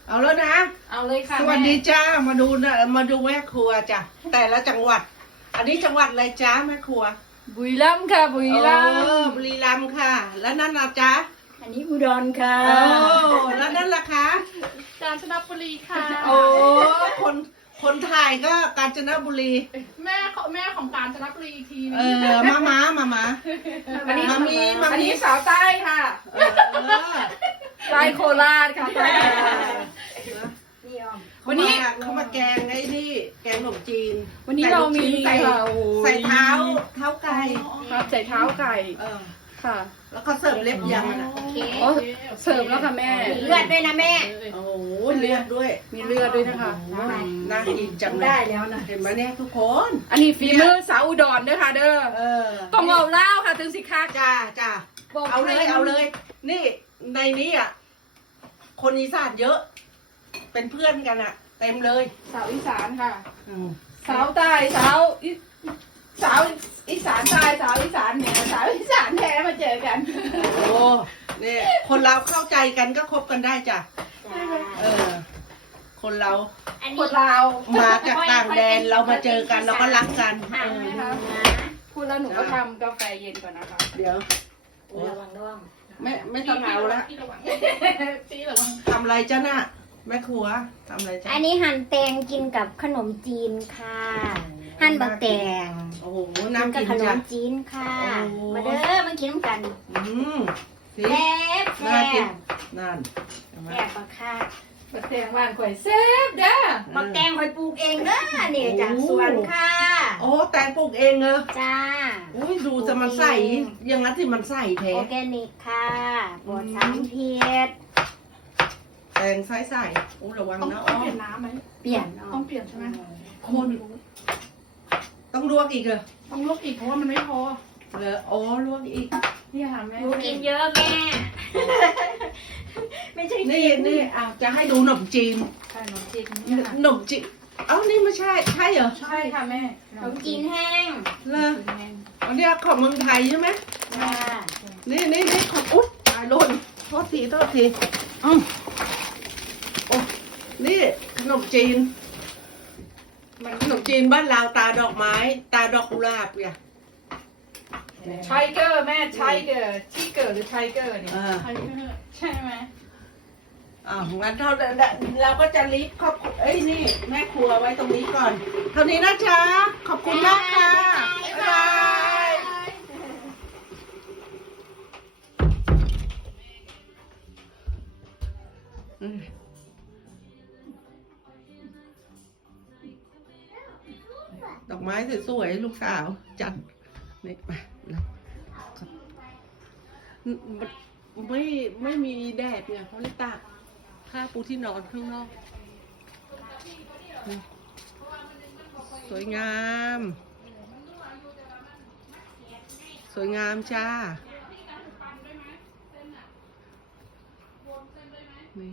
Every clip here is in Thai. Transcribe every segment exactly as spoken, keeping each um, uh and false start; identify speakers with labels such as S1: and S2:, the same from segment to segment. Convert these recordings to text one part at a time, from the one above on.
S1: เอาแล้วนะ
S2: เอาเลยค่ะ
S1: สวัสดีจ้ามาดูนะมาดูแม่ครัวจ้ะแต่ละจังหวัด อันนี้จังหวัดอะไรจ้าแม่ครัว
S2: บุรีรัมย์ค่ะบุรีรัมย์
S1: เออบุรีรัมย์ค่ะ แล้วนั่นล่ะจ้า
S3: อันนี้อุดรค่ะ
S1: โอ้แล้วนั่นล่ะคะ
S2: กาญจนบุรีค่ะ
S1: โอ้คนคนถ่ายก็กาญจนบุรี
S2: แม่ของแม่ของกาญจนบุรีอีกทีนึง
S1: เออมาม้ามาม้า
S2: อันนี้
S1: มามีมา
S2: อัน
S1: มี
S2: นี้สาวใต้ค่ะใต้โคราชค่ะใต้
S3: นี่ออม
S1: วันนี้เขามาแกงไอ้นี่แกงขนมจีน
S2: วันนี้เรามี
S1: ใส่
S2: ค่ะ
S1: ใส่เท้าเท้าไก่
S2: ครับใส่เท้าไก่
S1: เออ
S2: ค่ะ
S1: แล้วก็เสิร์ฟเล็บยำนะ
S3: โอเค
S2: โอ้เสิร์ฟแล้วค่ะแม่
S3: มีเลือดด้วยนะแม่
S1: โอ้โหเลือดด้วย
S2: มีเลือดด้วยนะคะ
S1: น่ากินจังเล
S3: ได้
S1: ย
S3: แล้วนะ
S1: เห็นไหมเนี่ยทุกคน
S2: อันนี้ฝีมือสาวอุดรเด้อค่ะเด้อ
S1: เออ
S2: ต้องเอาเล่าค่ะถึงสิคะ
S1: จ้าจ้าเอาเลยเอาเลย นี่ในนี้อ่ะคนอีสานเยอะ เป็นเพื่อนกันอ่ะ เต็มเลย
S2: สาวอีสานค่ะ
S1: อืม
S2: สาวใต้สาวอีสาวอีสานใต้สาวอีสานเหนือสาวอีสานแท้มาเจอกัน
S1: โอ้นี่คนเราเข้าใจกันก็คบกันได้จ้ะ
S3: จ้า
S1: เออ คนเรา
S3: อัน
S2: ค
S3: นี้
S2: นลาว
S1: มาจากต่างแดนเรามาเจอกันเราก็รักกัน
S3: ห่าง
S1: เอ
S3: นะ
S1: อ
S2: พูดแล้วหนูก็ทำกาแฟเย็นก่อนนะคะ
S1: เดี๋ยว
S3: ระวังระวัง
S1: ไม่ไม่ต้องเอาละ
S2: พี่ระวังพี่ระวัง
S1: ทำอะไรจ้ะน่ะแม่ครัวทำอะไรจ้ะ
S3: อันนี้หั่นแตงกินกับขนมจีนค่ะ หั่นบักแตง
S1: โอ้โห
S3: กิน
S1: น้ำ
S3: กับ
S1: กิน
S3: ขน
S1: จ้ะ
S3: มจีนค่ะ
S1: โอ้
S3: มาเด้อมากินน้ำกัน
S1: อืมสิ
S3: แซ่บ
S1: น่า
S3: แซ่
S1: กิน
S3: บ
S1: นั่นเห็นไหม
S3: แซ่บบักค่ะ
S2: บักแตงหวานข่อยแซ่บเด้อ
S3: บักแตงคอยปลูกเองเด้อนี่จากสวนค่ะ
S1: โอ้แตงปลูกเองเออ
S3: จ้า
S1: อุ้ยดูแต่มันใส่อย่างนั้นที่มันใส่แท้
S3: ออร์แกนิกค่ะปลอดสารพิษ
S1: แตงใส่ใส่อู้ระวัง
S2: ต้อง
S1: นะ
S2: ต้
S1: อ้
S2: อง
S1: อ
S2: เปลี่ยนน้ำไหม
S3: เปลี่ยน
S2: ต้องเปลี่ยนใช่ไหม
S1: คนต้องลวกอีกเหรอ
S2: ต้องลวกอีกเพราะว่ามันไม่พอ
S1: เหรออ๋อลวกอีก
S2: นี่ค่ะแม่
S3: หนูกินเยอะแม่ ไม่ใช่
S1: นี่
S3: กิน
S1: นี่อ่ะจะให้ดูขนมจีน
S2: ขนมจีนนี่ค่ะ
S1: ขนมจีนเอ้านี่ไม่ใช่ใช่เหรอ
S2: ใช่ค่ะแม่
S3: ขนมจีนแห้ง
S1: เลออันเนี้ยของเมืองไทยใช่ไหม
S3: จ้า
S1: นี่นี่นี่ของอุ๊ยตายหล่นโทษทีโทษทีอืมโอ้นี่ขนมจีนมันขนมจีนบ้านเราตาดอกไม้ ตาดอกกุหลาบเนี่ย
S2: ไทเกอร์แม่ไทเกอร์ที่เกิดหรือไทเกอร์เนี่ย
S1: อ่า
S2: ไทเกอร์ใช่ไหม
S1: อ่างั้นเท่าเราก็จะลิฟต์ครอบครัวเอ้ยนี่แม่ครัวไว้ตรงนี้ก่อน เท่านี้นะจ๊ะขอบคุณมากค่ะบ๊ายบายอืมดอกไม้สวยๆลูกสาวจัดนี่มาแล้วไม่ไม่มีแดดเนี่ยเขาเลยตากผ้าปูที่นอนข้างนอกนี่สวยงาม สวยงามจ้านี่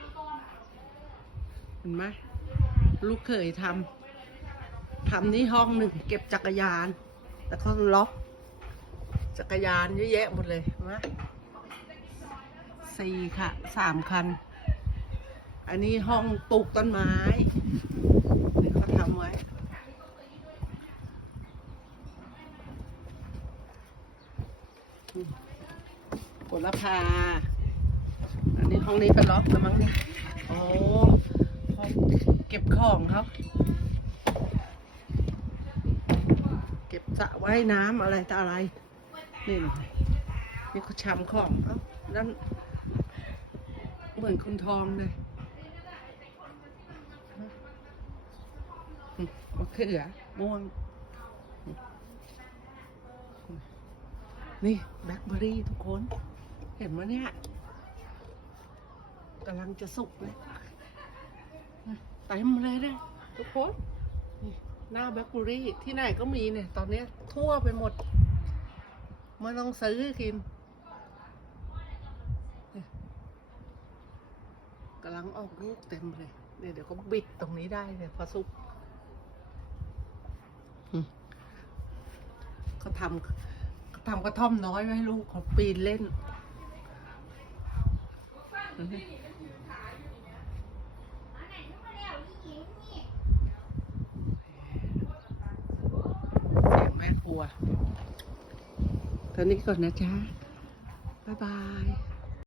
S1: เห็นไหมลูกเคยทำทำนี่ห้องหนึ่งเก็บจักรยาน แต่เขาล็อกจักรยานเยอะแยะหมดเลยเห็นไหมสี่ค่ะสามคัน อันนี้ห้องปลูกต้นไม้นี่เขาทำไว้ผลพาอันนี้ห้องนี้ก็ล็อกแล้วมั้งเนี่ยโอ้ห้องเก็บของเขาเก็บสระว่ายน้ำอะไรต่ออะไรนี่นี่เขาชำของเขานั่นเหมือนคุณทองเลยมะเขือม่วงนี่แบล็คเบอร์รี่ทุกคนเห็นไหมเนี่ยกำลังจะสุกเลยเต็มเลยเนี่ยทุกคนนี่หน้าแบล็คเบอร์รี่ที่ไหนก็มีเนี่ยตอนนี้ทั่วไปหมดไม่ต้องซื้อกินกำลังออกลูกเต็มเลยเดี๋ยวเดี๋ยวก็บิดตรงนี้ได้เนี่ยพอสุกเขาทำเขาทำกระท่อมน้อยไว้ให้ลูกเขาปีนเล่นม่ครัวตอนนี้ก่อนนะจ๊ะบ๊ายบาย